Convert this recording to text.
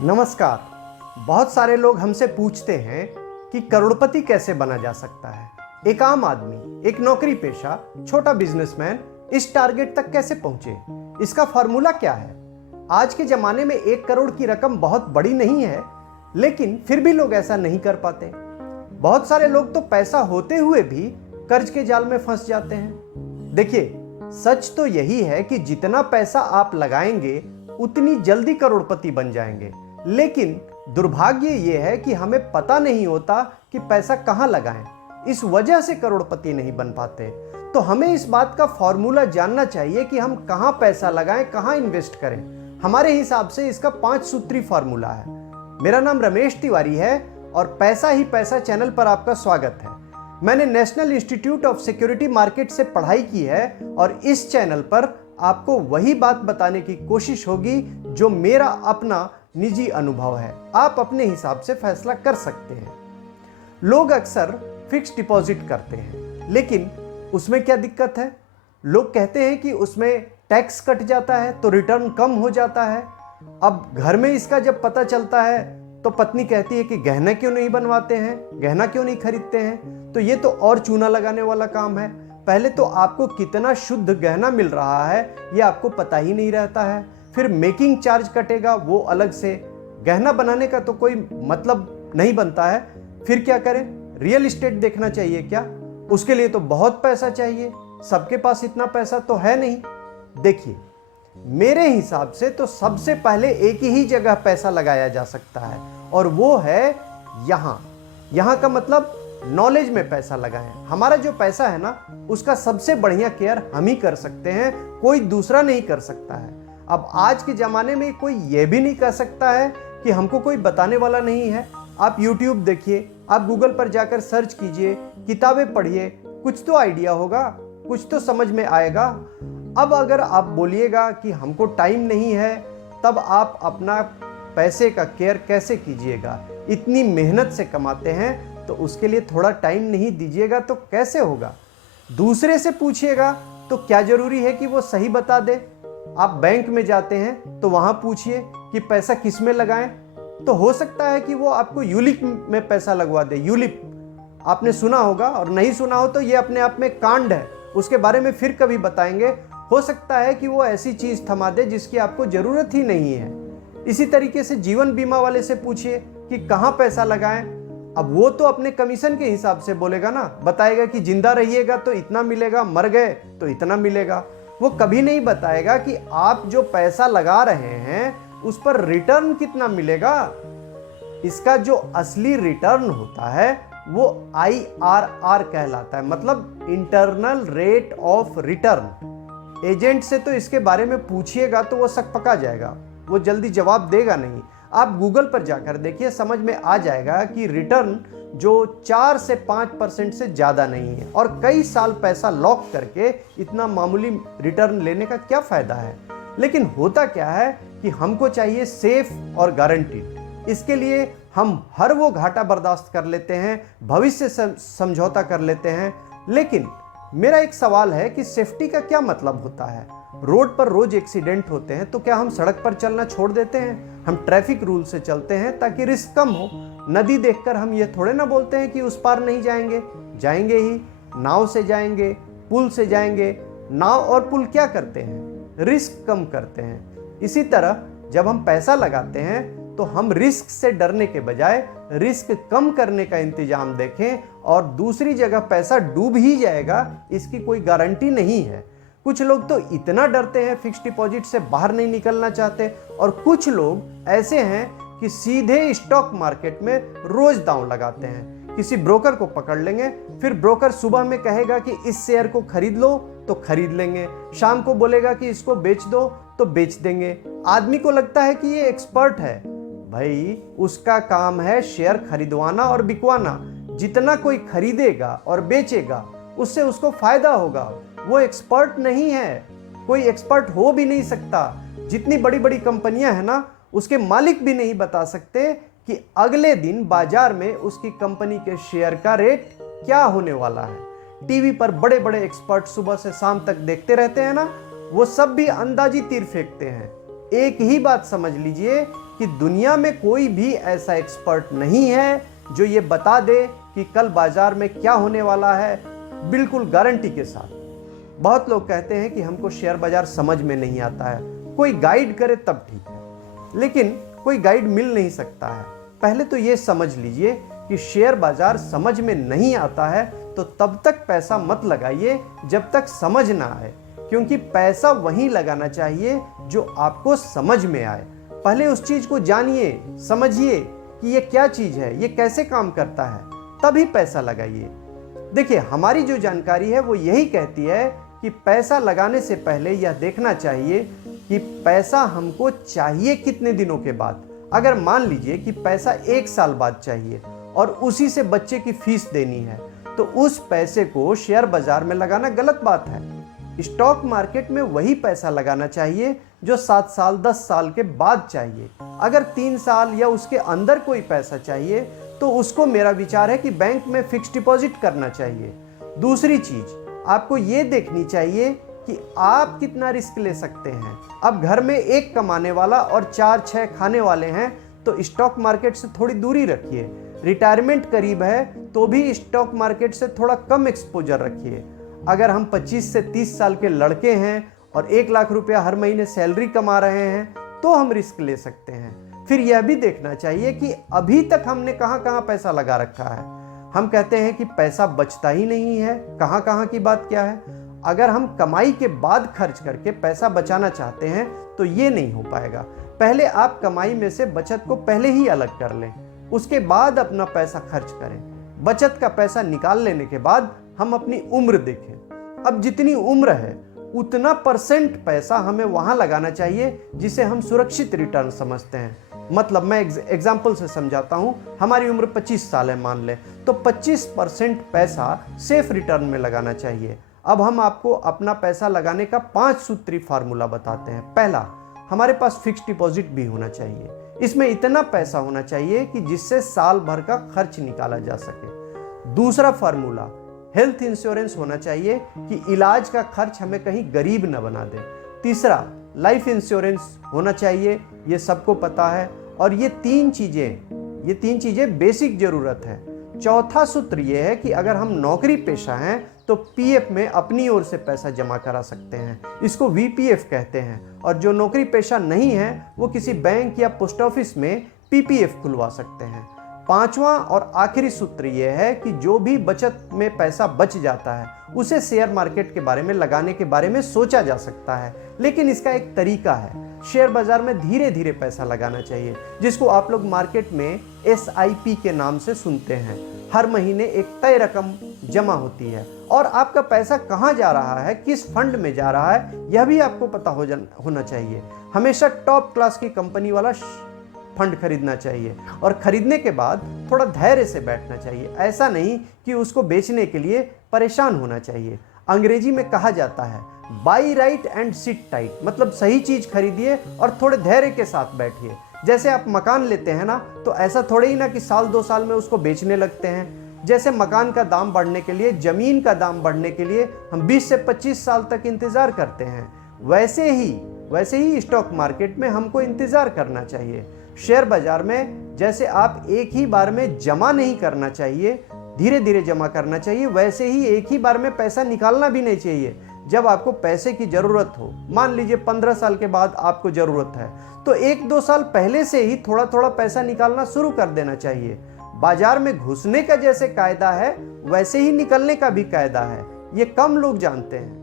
नमस्कार। बहुत सारे लोग हमसे पूछते हैं कि करोड़पति कैसे बना जा सकता है। एक आम आदमी, एक नौकरी पेशा, छोटा बिजनेसमैन इस टारगेट तक कैसे पहुंचे, इसका फॉर्मूला क्या है। आज के जमाने में 1 करोड़ की रकम बहुत बड़ी नहीं है, लेकिन फिर भी लोग ऐसा नहीं कर पाते। बहुत सारे लोग तो पैसा होते हुए भी कर्ज के जाल में फंस जाते हैं। देखिए, सच तो यही है कि जितना पैसा आप लगाएंगे उतनी जल्दी करोड़पति बन जाएंगे, लेकिन दुर्भाग्य ये है कि हमें पता नहीं होता कि पैसा कहां लगाएं। इस वजह से करोड़पति नहीं बन पाते। तो हमें इस बात का फॉर्मूला जानना चाहिए कि हम कहां पैसा लगाएं, कहां इन्वेस्ट करें। हमारे हिसाब से इसका 5 सूत्री फॉर्मूला है। मेरा नाम रमेश तिवारी है और पैसा ही पैसा चैनल पर आपका स्वागत है। मैंने national institute of security market से पढ़ाई की है और इस चैनल पर आपको वही बात बताने की कोशिश होगी जो मेरा अपना निजी अनुभव है। आप अपने हिसाब से फैसला कर सकते हैं। लोग अक्सर फिक्स डिपॉजिट करते हैं, लेकिन उसमें क्या दिक्कत है? लोग कहते हैं कि उसमें टैक्स कट जाता है तो रिटर्न कम हो जाता है। अब घर में इसका जब पता चलता है तो पत्नी कहती है कि गहना क्यों नहीं बनवाते हैं, गहना क्यों नहीं खरीदते हैं। तो ये तो और चूना लगाने वाला काम है। पहले तो आपको कितना शुद्ध गहना मिल रहा है ये आपको पता ही नहीं रहता है। फिर मेकिंग चार्ज कटेगा, वो अलग से। गहना बनाने का तो कोई मतलब नहीं बनता है। फिर क्या करें? रियल एस्टेट देखना चाहिए क्या? उसके लिए तो बहुत पैसा चाहिए। सबके पास इतना पैसा तो है नहीं। देखिए, मेरे हिसाब से तो सबसे पहले एक ही जगह पैसा लगाया जा सकता है और वो है यहाँ का मतलब नॉलेज में पैसा लगाएं। हमारा जो पैसा है ना, उसका सबसे बढ़िया केयर हम ही कर सकते हैं, कोई दूसरा नहीं कर सकता है। अब आज के ज़माने में कोई ये भी नहीं कह सकता है कि हमको कोई बताने वाला नहीं है। आप YouTube देखिए, आप गूगल पर जाकर सर्च कीजिए, किताबें पढ़िए, कुछ तो आइडिया होगा, कुछ तो समझ में आएगा। अब अगर आप बोलिएगा कि हमको टाइम नहीं है, तब आप अपना पैसे का केयर कैसे कीजिएगा? इतनी मेहनत से कमाते हैं तो उसके लिए थोड़ा टाइम नहीं दीजिएगा तो कैसे होगा? दूसरे से पूछिएगा तो क्या जरूरी है कि वो सही बता दे? आप बैंक में जाते हैं तो वहां पूछिए कि पैसा किस में लगाएं, तो हो सकता है कि वो आपको यूलिप में पैसा लगवा दे। यूलिप आपने सुना होगा, और नहीं सुना हो तो ये अपने आप में कांड है, उसके बारे में फिर कभी बताएंगे। हो सकता है कि वो ऐसी चीज थमा दे जिसकी आपको जरूरत ही नहीं है। इसी तरीके से जीवन बीमा वाले से पूछिए कि कहां पैसा लगाएं। अब वो तो अपने कमीशन के हिसाब से बोलेगा ना, बताएगा कि जिंदा रहिएगा तो इतना मिलेगा, मर गए तो इतना मिलेगा। वो कभी नहीं बताएगा कि आप जो पैसा लगा रहे हैं उस पर रिटर्न कितना मिलेगा। इसका जो असली रिटर्न होता है वो IRR कहलाता है, मतलब internal rate of return. Agent से तो इसके बारे में पूछिएगा तो वो सकपका जाएगा, वो जल्दी जवाब देगा नहीं। आप गूगल पर जाकर देखिए, समझ में आ जाएगा कि रिटर्न जो 4 से 5% से ज़्यादा नहीं है। और कई साल पैसा लॉक करके इतना मामूली रिटर्न लेने का क्या फ़ायदा है? लेकिन होता क्या है कि हमको चाहिए सेफ और गारंटीड। इसके लिए हम हर वो घाटा बर्दाश्त कर लेते हैं, भविष्य से समझौता कर लेते हैं। लेकिन मेरा एक सवाल है कि सेफ्टी का क्या मतलब होता है? रोड पर रोज एक्सीडेंट होते हैं तो क्या हम सड़क पर चलना छोड़ देते हैं? हम ट्रैफिक रूल से चलते हैं ताकि रिस्क कम हो। नदी देखकर हम ये थोड़े ना बोलते हैं कि उस पार नहीं जाएंगे, जाएंगे ही। नाव से जाएंगे, पुल से जाएंगे। नाव और पुल क्या करते हैं? रिस्क कम करते हैं। इसी तरह जब हम पैसा लगाते हैं तो हम रिस्क से डरने के बजाय रिस्क कम करने का इंतजाम देखें। और दूसरी जगह पैसा डूब ही जाएगा इसकी कोई गारंटी नहीं है। कुछ लोग तो इतना डरते हैं, फिक्स डिपॉजिट से बाहर नहीं निकलना चाहते। और कुछ लोग ऐसे हैं कि सीधे स्टॉक मार्केट में रोज दांव लगाते हैं। किसी ब्रोकर को पकड़ लेंगे, फिर ब्रोकर सुबह में कहेगा कि इस शेयर को खरीद लो तो खरीद लेंगे, शाम को बोलेगा कि इसको बेच दो तो बेच देंगे। आदमी को लगता है कि ये एक्सपर्ट है। भाई, उसका काम है शेयर खरीदवाना और बिकवाना। जितना कोई खरीदेगा और बेचेगा उससे उसको फायदा होगा। वो एक्सपर्ट नहीं है, कोई एक्सपर्ट हो भी नहीं सकता। जितनी बड़ी बड़ी कंपनियां हैं ना, उसके मालिक भी नहीं बता सकते कि अगले दिन बाजार में उसकी कंपनी के शेयर का रेट क्या होने वाला है। टीवी पर बड़े बड़े एक्सपर्ट सुबह से शाम तक देखते रहते हैं ना, वो सब भी अंदाजी तीर फेंकते हैं। एक ही बात समझ लीजिए कि दुनिया में कोई भी ऐसा एक्सपर्ट नहीं है जो ये बता दे कि कल बाजार में क्या होने वाला है बिल्कुल गारंटी के साथ। बहुत लोग कहते हैं कि हमको शेयर बाजार समझ में नहीं आता है, कोई गाइड करे तब ठीक है, लेकिन कोई गाइड मिल नहीं सकता है। पहले तो ये समझ लीजिए कि शेयर बाजार समझ में नहीं आता है तो तब तक पैसा मत लगाइए जब तक समझ ना आए, क्योंकि पैसा वहीं लगाना चाहिए जो आपको समझ में आए। पहले उस चीज को जानिए, समझिए कि ये क्या चीज है, ये कैसे काम करता है, तभी पैसा लगाइए। देखिए, हमारी जो जानकारी है वो यही कहती है कि पैसा लगाने से पहले यह देखना चाहिए कि पैसा हमको चाहिए कितने दिनों के बाद। अगर मान लीजिए कि पैसा 1 साल बाद चाहिए और उसी से बच्चे की फीस देनी है, तो उस पैसे को शेयर बाजार में लगाना गलत बात है। स्टॉक मार्केट में वही पैसा लगाना चाहिए जो 7 साल 10 साल के बाद चाहिए। अगर 3 साल या उसके अंदर कोई पैसा चाहिए तो उसको मेरा विचार है कि बैंक में फिक्स डिपॉजिट करना चाहिए। दूसरी चीज आपको ये देखनी चाहिए कि आप कितना रिस्क ले सकते हैं। अब घर में एक कमाने वाला और 4-6 खाने वाले हैं तो स्टॉक मार्केट से थोड़ी दूरी रखिए। रिटायरमेंट करीब है तो भी स्टॉक मार्केट से थोड़ा कम एक्सपोजर रखिए। अगर हम 25 से 30 साल के लड़के हैं और 1 लाख रुपया हर महीने सैलरी कमा रहे हैं तो हम रिस्क ले सकते हैं। फिर यह भी देखना चाहिए कि अभी तक हमने कहां कहां पैसा लगा रखा है। हम कहते हैं कि पैसा बचता ही नहीं है, कहां कहां की बात क्या है। अगर हम कमाई के बाद खर्च करके पैसा बचाना चाहते हैं तो ये नहीं हो पाएगा। पहले आप कमाई में से बचत को पहले ही अलग कर लें, उसके बाद अपना पैसा खर्च करें। बचत का पैसा निकाल लेने के बाद हम अपनी उम्र देखें। अब जितनी उम्र है उतना % पैसा हमें वहां लगाना चाहिए जिसे हम सुरक्षित रिटर्न समझते हैं। मतलब मैं एग्जाम्पल से समझाता हूं। हमारी उम्र 25 साल है मान लें, तो 25% पैसा सेफ रिटर्न में लगाना चाहिए। अब हम आपको अपना पैसा लगाने का 5 सूत्री फार्मूला बताते हैं। पहला, हमारे पास फिक्स डिपॉजिट भी होना चाहिए। इसमें इतना पैसा होना चाहिए कि जिससे साल भर का खर्च निकाला जा सके। दूसरा फार्मूला, हेल्थ इंश्योरेंस होना चाहिए कि इलाज का खर्च हमें कहीं गरीब न बना दे। तीसरा, लाइफ इंश्योरेंस होना चाहिए, ये सबको पता है, और ये तीन चीजें बेसिक जरूरत है। चौथा सूत्र ये है कि अगर हम नौकरी पेशा हैं तो पीएफ में अपनी ओर से पैसा जमा करा सकते हैं, इसको वीपीएफ कहते हैं। और जो नौकरी पेशा नहीं है वो किसी बैंक या पोस्ट ऑफिस में पीपीएफ खुलवा सकते हैं। पांचवा और आखिरी सूत्र यह है कि जो भी बचत में पैसा बच जाता है उसे शेयर मार्केट के बारे में लगाने के बारे में सोचा जा सकता है, लेकिन इसका एक तरीका है। शेयर बाजार में धीरे धीरे पैसा लगाना चाहिए, जिसको आप लोग मार्केट में SIP के नाम से सुनते हैं। हर महीने एक तय रकम जमा होती है और आपका पैसा कहाँ जा रहा है, किस फंड में जा रहा है, यह भी आपको पता होना चाहिए। हमेशा टॉप क्लास की कंपनी वाला फंड खरीदना चाहिए और खरीदने के बाद थोड़ा धैर्य से बैठना चाहिए। ऐसा नहीं कि उसको बेचने के लिए परेशान होना चाहिए। अंग्रेजी में कहा जाता है by right and sit tight, मतलब सही चीज खरीदिए और थोड़े धैर्य के साथ बैठिए। जैसे आप मकान लेते हैं ना, तो ऐसा थोड़े ही ना कि साल 2 साल में उसको बेचने लगते हैं। जैसे मकान का दाम बढ़ने के लिए, जमीन का दाम बढ़ने के लिए हम 20 से 25 साल तक इंतजार करते हैं, वैसे ही स्टॉक मार्केट में हमको इंतजार करना चाहिए। शेयर बाजार में जैसे आप एक ही बार में जमा नहीं करना चाहिए, धीरे धीरे जमा करना चाहिए, वैसे ही एक ही बार में पैसा निकालना भी नहीं चाहिए। जब आपको पैसे की जरूरत हो, मान लीजिए 15 साल के बाद आपको जरूरत है, तो 1-2 साल पहले से ही थोड़ा थोड़ा पैसा निकालना शुरू कर देना चाहिए। बाजार में घुसने का जैसे कायदा है वैसे ही निकलने का भी कायदा है, ये कम लोग जानते हैं।